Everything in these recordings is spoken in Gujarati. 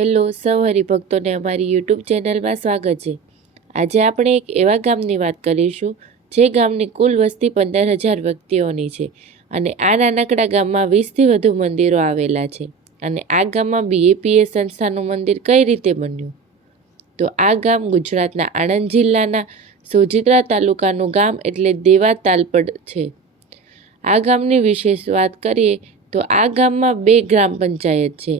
હેલો સૌ હરિભક્તોને અમારી યુટ્યુબ ચેનલમાં સ્વાગત છે। આજે આપણે એક એવા ગામની વાત કરીશું જે ગામની કુલ વસ્તી 15,000 વ્યક્તિઓની છે અને આ નાનકડા ગામમાં 20થી વધુ મંદિરો આવેલા છે। અને આ ગામમાં BAPS સંસ્થાનું મંદિર કઈ રીતે બન્યું? તો આ ગામ ગુજરાતના આણંદ જિલ્લાના સોજિત્રા તાલુકાનું ગામ એટલે દેવા તાલપડ છે। આ ગામની વિશેષ વાત કરીએ તો આ ગામમાં 2 ગ્રામ પંચાયત છે।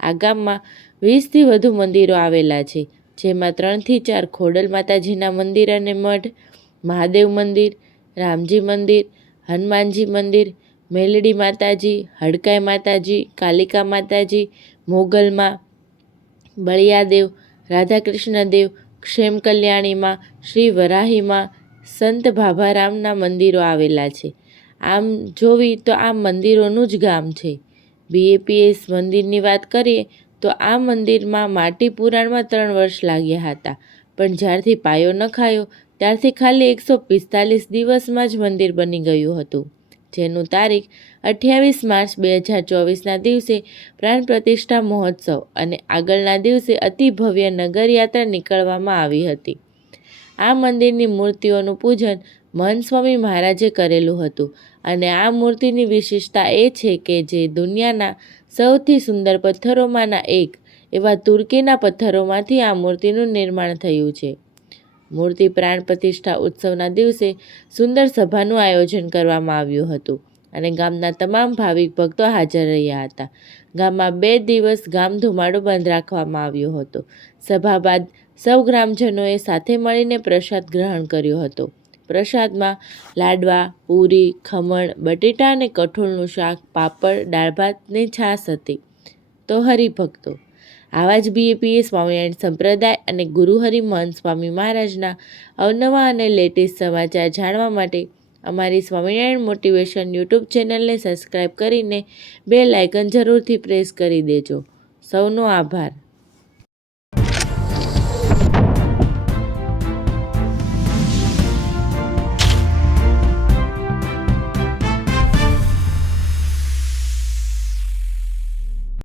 આ ગામમાં 20થી વધુ મંદિરો આવેલા છે, જેમાં 3થી 4 ખોડલ માતાજીના મંદિર અને મઠ, મહાદેવ મંદિર, રામજી મંદિર, હનુમાનજી મંદિર, મેલડી માતાજી, હડકાઈ માતાજી, કાલિકા માતાજી, મોગલમાં, બળિયાદેવ, રાધાકૃષ્ણદેવ, ક્ષેમ કલ્યાણીમાં, શ્રી વરાહીમાં, સંત ભાભારામના મંદિરો આવેલા છે। આમ જોવી તો આ મંદિરોનું જ ગામ છે। BAPS મંદિરની વાત કરીએ તો આ મંદિરમાં માટી પુરાણમાં 3 વર્ષ લાગ્યા હતા, પણ જ્યારથી પાયો નખાયો ત્યારથી ખાલી 145 દિવસમાં જ મંદિર બની ગયું હતું, જેનું તારીખ 28 માર્ચ 2024ના દિવસે પ્રાણ પ્રતિષ્ઠા મહોત્સવ અને આગળના દિવસે અતિ ભવ્ય નગરયાત્રા નીકળવામાં આવી હતી। આ મંદિરની મૂર્તિઓનું પૂજન મહંત સ્વામી મહારાજે કરેલું હતું અને આ મૂર્તિની વિશેષતા એ છે કે જે દુનિયાના સૌથી સુંદર પથ્થરોમાંના એક એવા તુર્કીના પથ્થરોમાંથી આ મૂર્તિનું નિર્માણ થયું છે। મૂર્તિ પ્રાણ પ્રતિષ્ઠા ઉત્સવના દિવસે સુંદર સભાનું આયોજન કરવામાં આવ્યું હતું અને ગામના તમામ ભાવિક ભક્તો હાજર રહ્યા હતા। ગામમાં 2 દિવસ ગામ ધુમાડો બંધ રાખવામાં આવ્યો હતો। સભા બાદ સૌ ગ્રામજનોએ સાથે મળીને પ્રસાદ ગ્રહણ કર્યો હતો। પ્રસાદમાં લાડવા, પૂરી, ખમણ, બટેટા અને કઠોળનું શાક, પાપડ, દાળ ભાત ને છાશ હતી। તો હરિભક્તો, આવા જ BAPS સ્વામિનારાયણ સંપ્રદાય અને ગુરુહરિ મહંત સ્વામી મહારાજના અવનવા અને લેટેસ્ટ સમાચાર જાણવા માટે અમારી સ્વામિનારાયણ મોટિવેશન યુટ્યુબ ચેનલને સબસ્ક્રાઈબ કરીને બેલ આઇકન જરૂરથી પ્રેસ કરી દેજો। સૌનો આભાર।